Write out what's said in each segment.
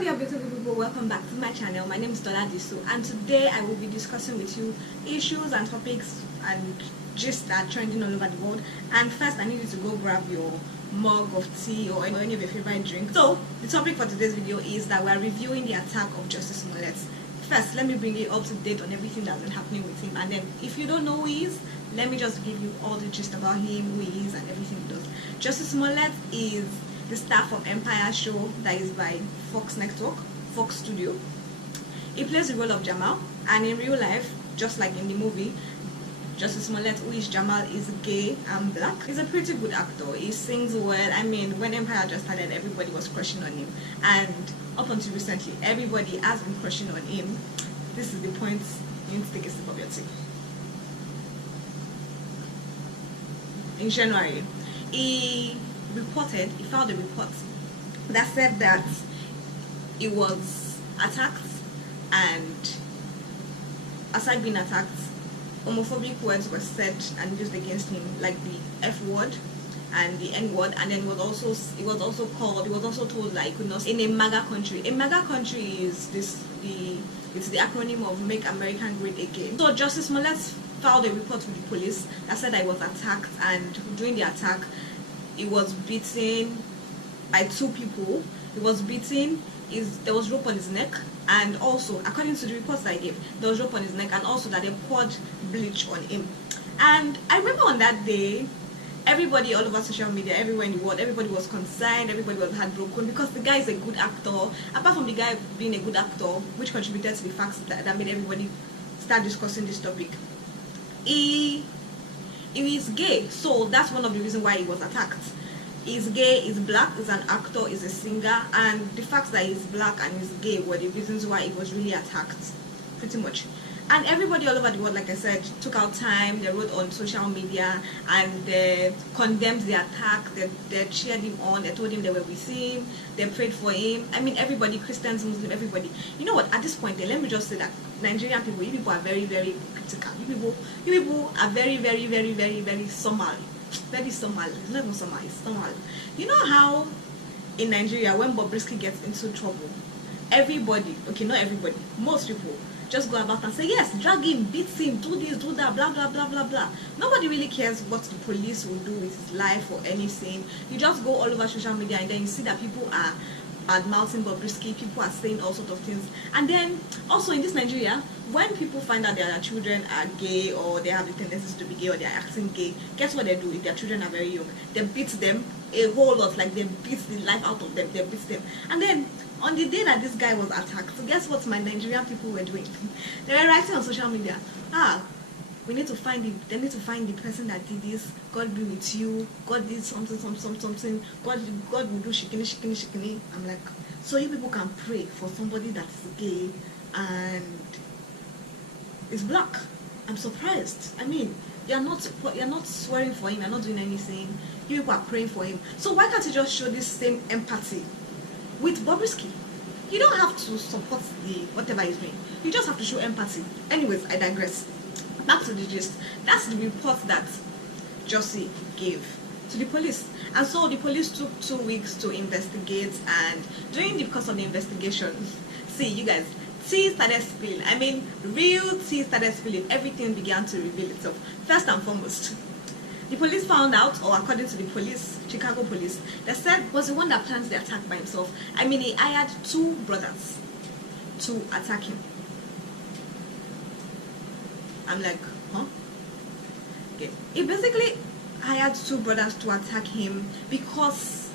there, beautiful people, welcome back to my channel. My name is Dola Disu, and today I will be discussing with you issues and topics and gist that are trending all over the world. And first, I need you to go grab your mug of tea or any of your favorite drinks. So the topic for today's video is that we are reviewing the attack of Jussie Smollett. First, let me bring you up to date on everything that's been happening with him, and then if you don't know who he is, let me just give you all the gist about him, who he is, and everything he does. Jussie Smollett is the star from Empire show that is by Fox Network, Fox Studio. He plays the role of Jamal, and in real life, just like in the movie, Jussie Smollett, who is Jamal, is gay and black. He's a pretty good actor. He sings well. I mean, when Empire just started, everybody was crushing on him, and up until recently, everybody has been crushing on him. This is the point you need to take a sip of your tea. In January, he filed a report that said that he was attacked, and aside being attacked, homophobic words were said and used against him, like the F word and the N word, and then he was also told that he could not in a MAGA country. A MAGA country is it's the acronym of Make America Great Again. So Jussie Smollett filed a report with the police that said that he was attacked, and during the attack he was beaten by two people. He was beaten, there was rope on his neck, and also, according to the reports that I gave, there was rope on his neck, and also that they poured bleach on him. And I remember on that day, everybody all over social media, everywhere in the world, everybody was concerned, everybody was heartbroken, because the guy is a good actor. Apart from the guy being a good actor, which contributed to the facts that made everybody start discussing this topic, he is gay, so that's one of the reasons why he was attacked. He's gay, he's black, he's an actor, he's a singer, and the fact that he's black and he's gay were the reasons why he was really attacked, pretty much. And everybody all over the world, like I said, took out time, they wrote on social media, and they condemned the attack, they cheered him on, they told him they were with him, they prayed for him. I mean, everybody, Christians, Muslims, everybody. You know what, at this point, let me just say that Nigerian people, you people are very, very critical. You people are very, very, very, very, very Somali. Very Somali. It's not even Somali, it's Somali. You know how in Nigeria, when Bobrisky gets into trouble, everybody, okay, not everybody, most people, just go about and say, yes, drag him, beat him, do this, do that, blah, blah, blah, blah, blah. Nobody really cares what the police will do with his life or anything. You just go all over social media, and then you see that people are bad-mouthing Bobrisky, people are saying all sorts of things. And then, also in this Nigeria, when people find out their children are gay, or they have the tendencies to be gay, or they are acting gay, guess what they do if their children are very young? They beat them a whole lot, like they beat the life out of them, they beat them. And then, on the day that this guy was attacked, so guess what my Nigerian people were doing? They were writing on social media, we need to find they need to find the person that did this. God be with you. God did something. God will do shikini. I'm like, so you people can pray for somebody that is gay and is black. I'm surprised. I mean, you're not swearing for him. You're not doing anything. You people are praying for him. So why can't you just show this same empathy with Bobrisky? You don't have to support the whatever he's doing. You just have to show empathy. Anyways, I digress. Back to the gist. That's the report that Jussie gave to the police. And so the police took 2 weeks to investigate, and during the course of the investigation, see you guys, tea started spilling. I mean, real tea started spilling. Everything began to reveal itself. First and foremost, the police found out, or according to the police, Chicago police, they said was the one that planned the attack by himself. I mean, he hired 2 brothers to attack him. I'm like, huh? Okay. He basically hired 2 brothers to attack him because,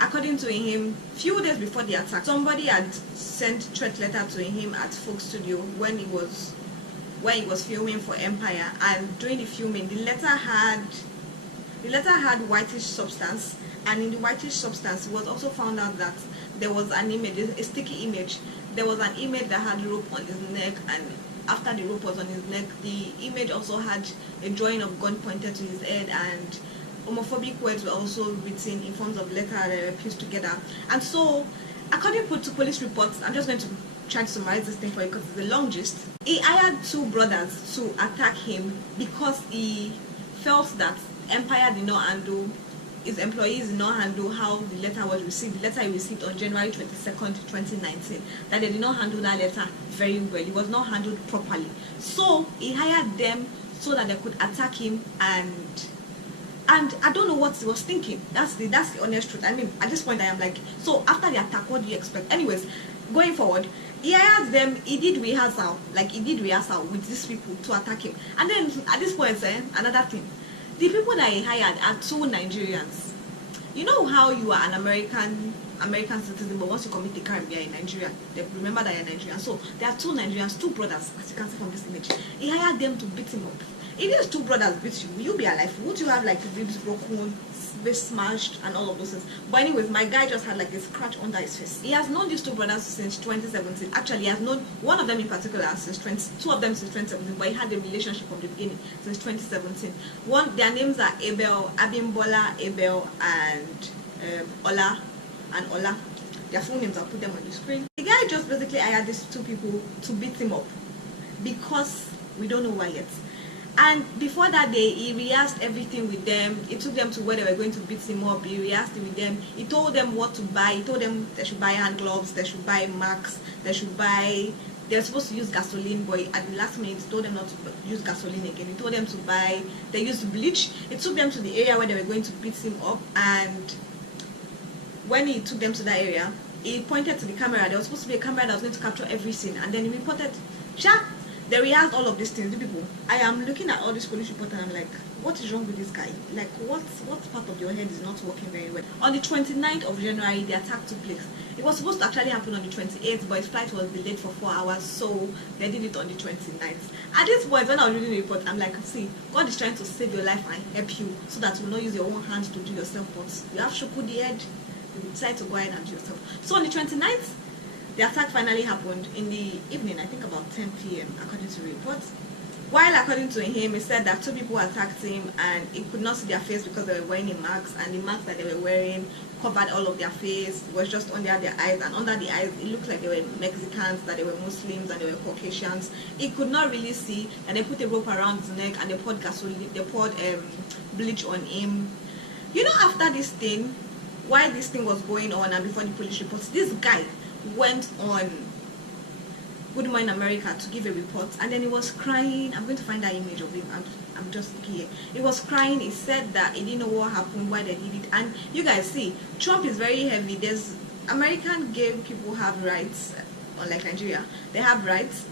according to him, few days before the attack, somebody had sent threat letter to him at Fox Studio when he was filming for Empire, and during the filming, the letter had whitish substance, and in the whitish substance, it was also found out that there was an image, a sticky image. There was an image that had rope on his neck, and after the rope was on his neck, the image also had a drawing of gun pointed to his head, and homophobic words were also written in forms of letters that were pieced together. And so, according to police reports, I'm just going to try to summarize this thing for you because it's a long gist. He hired 2 brothers to attack him because he felt that Empire did not handle his employees did not handle how the letter was received. The letter he received on January 22nd, 2019, that they did not handle that letter very well. It was not handled properly. So he hired them so that they could attack him, and I don't know what he was thinking. That's the honest truth. I mean, at this point I am like, so after the attack, what do you expect? Anyways, going forward, he hired them. He did rehearsal with these people to attack him. And then at this point, another thing, the people that he hired are two Nigerians. You know how you are an American citizen, but once you commit a crime, you are in Nigeria. They remember that you're Nigerian. So there are two Nigerians, two brothers, as you can see from this image. He hired them to beat him up. If these two brothers beat you, will you be alive? Would you have like ribs broken, face smashed, and all of those things? But anyways, my guy just had like a scratch under his face. He has known these two brothers since 2017. Actually, he has known one of them in particular since two of them since 2017. But he had a relationship from the beginning since 2017. Their names are Abimbola, Abel, and Ola. Their full names, I'll put them on the screen. The guy just basically hired these two people to beat him up because we don't know why yet. And before that day, he rehearsed everything with them. He took them to where they were going to beat him up. He rehearsed it with them. He told them what to buy. He told them they should buy hand gloves, they should buy masks, they were supposed to use gasoline, but at the last minute he told them not to use gasoline again. He told them to buy, they used bleach. He took them to the area where they were going to beat him up, and when he took them to that area, he pointed to the camera. There was supposed to be a camera that was going to capture every scene, and then he reported, they rehearsed all of these things. The people, I am looking at all this police report and I'm like, what is wrong with this guy? Like, what part of your head is not working very well? On the 29th of January, the attack took place. It was supposed to actually happen on the 28th, but his flight was delayed for 4 hours, so they did it on the 29th. At this point, when I was reading the report, I'm like, see, God is trying to save your life and help you so that you will not use your own hands to do yourself, but you have shoku the head, you decide to go ahead and do yourself. So on the 29th, the attack finally happened in the evening, I think about 10 p.m. according to the report. While according to him, he said that two people attacked him and he could not see their face because they were wearing a mask, and the mask that they were wearing covered all of their face. It was just under their eyes, and under the eyes it looked like they were Mexicans, that they were Muslims, and they were Caucasians. He could not really see, and they put a rope around his neck and they poured gasoline, they poured bleach on him. You know, after this thing, while this thing was going on and before the police reports, this guy went on Good Morning America to give a report, and then he was crying. I'm going to find that image of him. I'm just looking here. He was crying. He said that he didn't know what happened, why they did it. And you guys see, Trump is very heavy. There's American gay people have rights, unlike Nigeria. They have rights,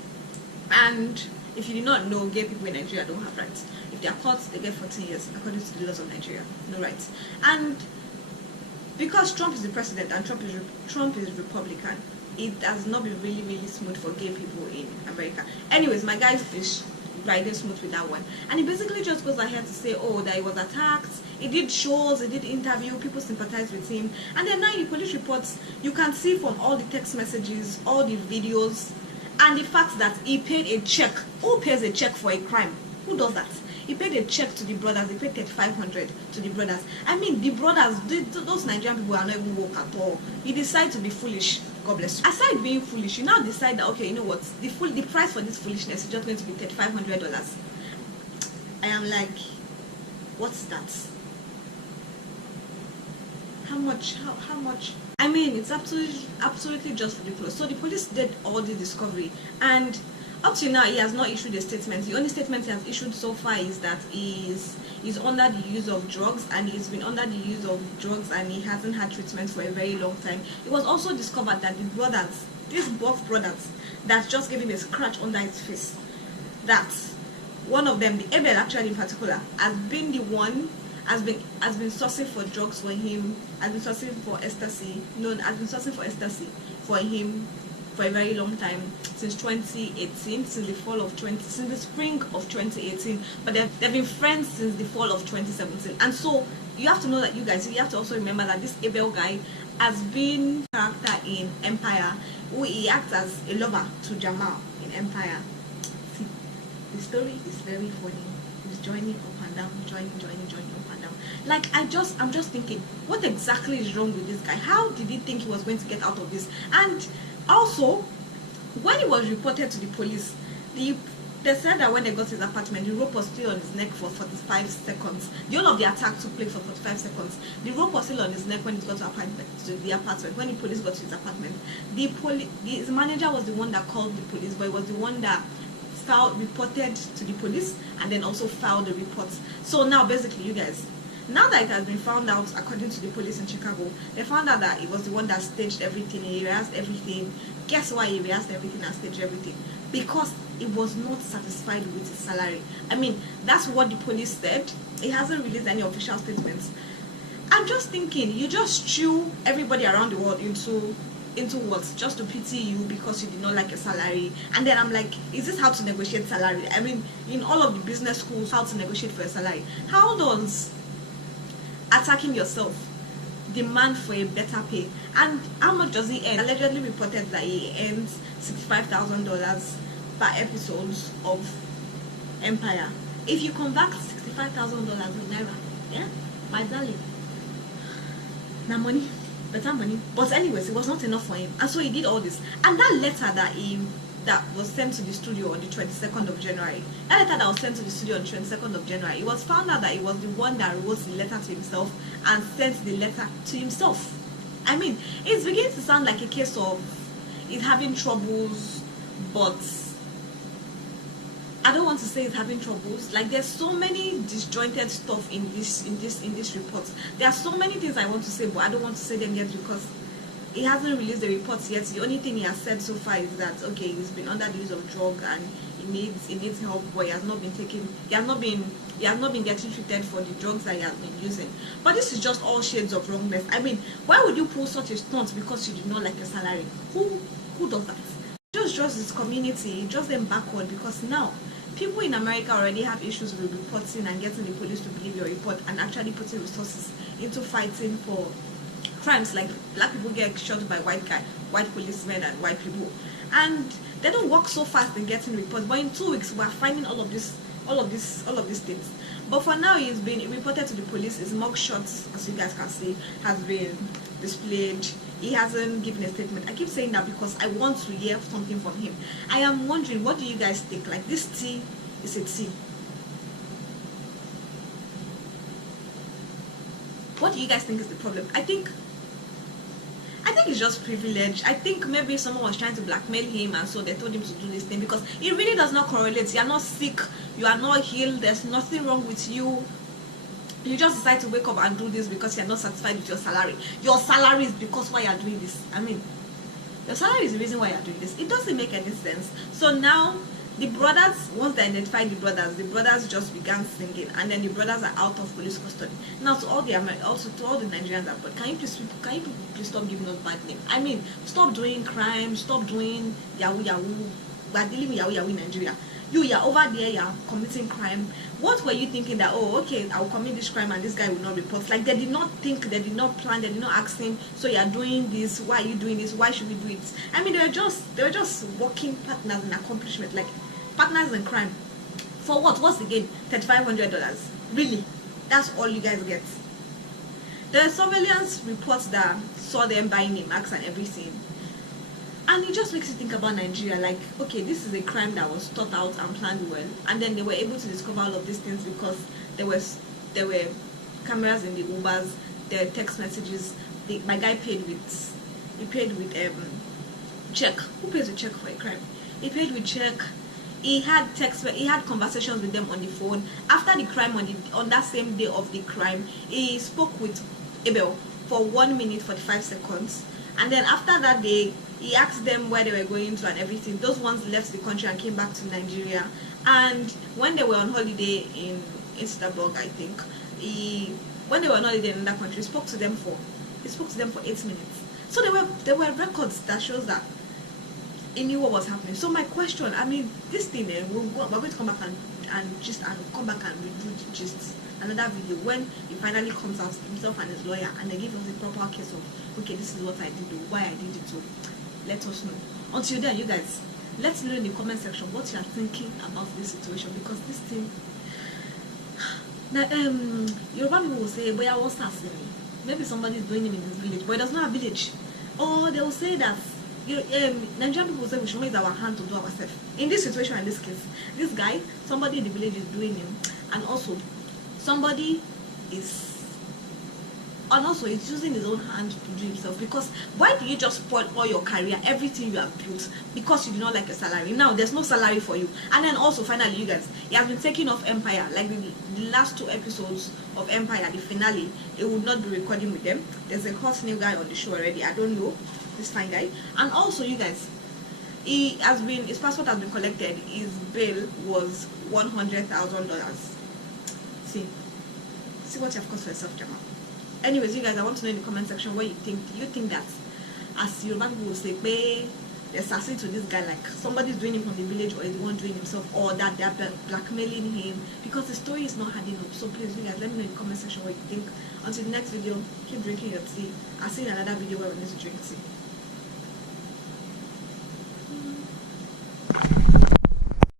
and if you did not know, gay people in Nigeria don't have rights. If they are caught, they get 14 years according to the laws of Nigeria. No rights. And because Trump is the president and Trump is Republican, it has not been really smooth for gay people in America. Anyways, my guy is riding smooth with that one, and he basically just goes ahead to say, oh, that he was attacked. He did shows, he did interview, people sympathized with him, and then now in the police reports, you can see from all the text messages, all the videos, and the fact that he paid a check. Who pays a check for a crime? Who does that? He paid a check to the brothers. He paid $3,500 to the brothers. I mean, the brothers, those Nigerian people are not even woke at all. You decide to be foolish. God bless you. Aside being foolish, you now decide that, okay, you know what? The price for this foolishness is just going to be $3,500. I am like, what's that? How much? How much? I mean, it's absolutely just ridiculous. So the police did all the discovery, and up to now, he has not issued a statement. The only statement he has issued so far is that he's under the use of drugs, and he's been under the use of drugs, and he hasn't had treatment for a very long time. It was also discovered that the brothers, these both brothers, that just gave him a scratch under his face, that one of them, the Abel actually in particular, has been the one, has been sourcing for drugs for him, has been sourcing for ecstasy, for him for a very long time, since 2018, since the spring of 2018, but they've been friends since the fall of 2017. And so you have to know that, you guys, you have to also remember that this Abel guy has been a character in Empire, who he acts as a lover to Jamal in Empire. See, the story is very funny. He's joining up and down, joining up and down. Like, I'm just thinking, what exactly is wrong with this guy? How did he think he was going to get out of this? And also, when he was reported to the police, the They said that when they got to his apartment, the rope was still on his neck for 45 seconds. The whole of the attack took place for 45 seconds. The rope was still on his neck when he got to the apartment. When the police got to his apartment, his manager was the one that called the police, but it was the one that reported to the police and then also filed the reports. So now basically, you guys, now that it has been found out, according to the police in Chicago, they found out that it was the one that staged everything. He rehearsed everything. Guess why he rehearsed everything and staged everything? Because he was not satisfied with his salary. I mean, that's what the police said. He hasn't released any official statements. I'm just thinking, you just chew everybody around the world into what? Just to pity you because you did not like your salary. And then I'm like, is this how to negotiate salary? I mean, in all of the business schools, how to negotiate for a salary? How does attacking yourself demand for a better pay? And how much does he earn? Allegedly reported that he earns $65,000 per episode of Empire. If you convert $65,000 in naira, yeah, my darling, now money, better money. But anyways, it was not enough for him, and so he did all this. And that letter that was sent to the studio on the 22nd of January, it was found out that it was the one that wrote the letter to himself and sent the letter to himself. I mean, it's beginning to sound like a case of he's having troubles, but I don't want to say he's having troubles. Like, there's so many disjointed stuff in this report. There are so many things I want to say, but I don't want to say them yet because he hasn't released the reports yet. The only thing he has said so far is that okay, he's been under the use of drug and he needs help, but he has not been getting treated for the drugs that he has been using. But this is just all shades of wrongness. I mean, why would you pull such a stunt because you do not like your salary? Who does that? Just this community, just them backward, because now people in America already have issues with reporting and getting the police to believe your report and actually putting resources into fighting for crimes like black people get shot by white policemen and white people, and they don't work so fast in getting reports. But in 2 weeks, we're finding all of these things. But for now, he's been reported to the police. His mug shots, as you guys can see, has been displayed. He hasn't given a statement. I keep saying that because I want to hear something from him. I am wondering, what do you guys think? Like, this tea is a tea. What do you guys think is the problem? I think it's just privilege. I think maybe someone was trying to blackmail him, and so they told him to do this thing because it really does not correlate. You are not sick, you are not healed, there's nothing wrong with you. You just decide to wake up and do this because you're not satisfied with your salary. Your salary is because why you're doing this. I mean, your salary is the reason why you're doing this. It doesn't make any sense. So now the brothers, once they identified the brothers just began singing, and then the brothers are out of police custody. Now to all the Nigerians abroad, can you please stop giving us bad name? I mean, stop doing crime, stop doing yahoo. We're dealing with yahoo in Nigeria. You're over there, you're committing crime. What were you thinking that, oh, okay, I'll commit this crime and this guy will not report? Like, they did not think, they did not plan, they did not ask him, so you're doing this, why are you doing this, why should we do it? I mean, they were just working partners in accomplishment, like partners in crime. For what? What's the gain? $3,500. Really? That's all you guys get? There are surveillance reports that saw them buying a max and everything. And it just makes you think about Nigeria, like, okay, this is a crime that was thought out and planned well, and then they were able to discover all of these things because there were cameras in the Ubers, there were text messages. My guy paid with check. Who pays with check for a crime? He paid with check. He had conversations with them on the phone. After the crime, on that same day of the crime, he spoke with Abel for 1 minute 45 seconds, and then after that day, he asked them where they were going to and everything. Those ones left the country and came back to Nigeria. And when they were on holiday in Istanbul, I think, when they were on holiday in another country, he spoke to them for 8 minutes. So there were records that shows that he knew what was happening. So my question, I mean, this thing, we're going to come back and come back and redo the gist. Another video when he finally comes out, himself and his lawyer, and they give us a proper case of, okay, this is what I did, why I did it. So let us know. Until then, you guys, let's know in the comment section what you are thinking about this situation, because this thing, now, Yoruba people will say, boy, I was asking, maybe somebody is doing him in this village, but it does not have a village. Or they will say that Nigerian people say we should use our hand to do ourselves. In this situation, in this case, this guy, somebody in the village is doing him, and also somebody is. And also, he's using his own hand to do himself. Because why do you just spoil all your career, everything you have built, because you do not like a salary? Now there's no salary for you. And then also, finally, you guys, he has been taking off Empire. Like the last 2 episodes of Empire, the finale, they would not be recording with them. There's a hot new guy on the show already. I don't know, this fine guy. And also, you guys, his passport has been collected. His bail was $100,000. See what you have cost for yourself, Jamal. Anyways, you guys, I want to know in the comment section what you think. Do you think that, as Yoruba people will say, they're assassin to this guy, like somebody's doing him from the village, or is the one doing himself, or that they're blackmailing him? Because the story is not adding up. So please, you guys, let me know in the comment section what you think. Until the next video, keep drinking your tea. I'll see you in another video where we need to drink tea.